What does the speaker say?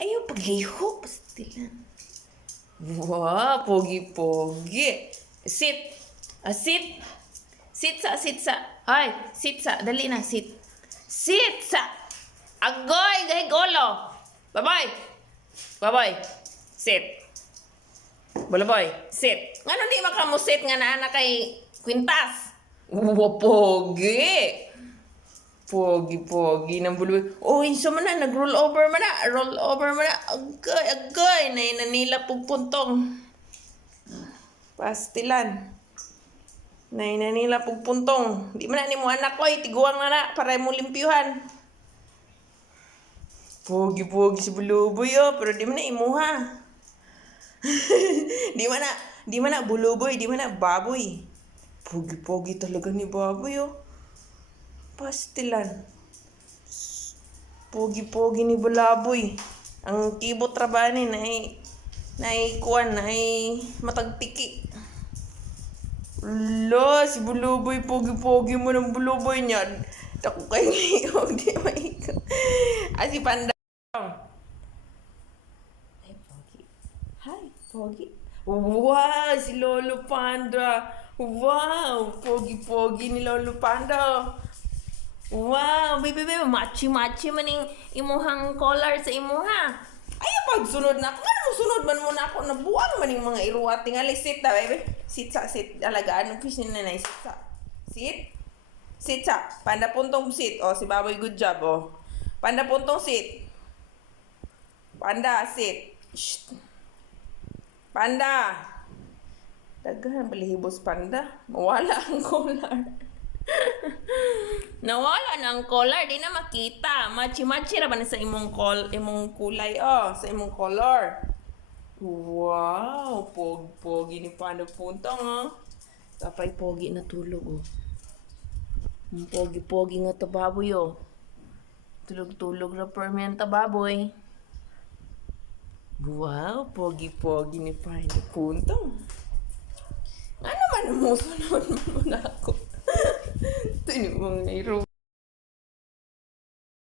Ayaw paghihop. Pastilan. Wow, pogi-pogi. Sit. Sit. Sit sa. Ay, sit sa. Dali na, sit. Sit sa. Agoy, gahigolo. Baboy. Baboy. Sit. Balaboy, sit. Ngano di makamusit nga na anak kay Quintas? Wow, pogi. Pogi ng buluboy. Oh, inso man na, nag-roll over man na. Roll over man na. Agay. Nanila pugpuntong. Pastilan. Nanila pugpuntong. Di man na ni mo anak ko, tiguang na na, para mo limpyuhan. Pogi si buluboy, oh. Pero di man na imuha. di man na buluboy, di man na baboy. Pogi talaga ni baboy, oh. Pastilan. Pogi ni balaboy. Ang kibot trabani na kuan na matagtiki. Lo, si buluboy, pogi mo ng buluboy niyan. Tako kayo ngayon, di maikot. Si Panda. Ay, pogi. Hi, pogi. Wow, si Lolo Panda. Wow, pogi ni Lolo Panda. Wow, baby, machi man imuhang collar sa imuha. Ay, pagsunod na ako. Ano sunod man muna ako? Nabuang man yung mga iruwa. Tingali, sit na, baby. Sit. Alagaan ng fish ni nanay. Sit sa. Panda puntong sit. Oh, si Baboy, good job, oh. Panda puntong sit. Panda, sit. Shh. Panda. Daghan, balihibos panda. Mawala ang collar. Nawala na ang collar, di na makita. Machi ra ba na sa imong kulay, oh, sa imong color. Wow, pogi ni Panda puntong, oh. Tapay pogi na tulog, oh. Pogi nga to baboy, oh. Tulog na permenta baboy. Wow, pogi ni Panda puntong. Ano man mo sunod mo na ako. Ito yung mga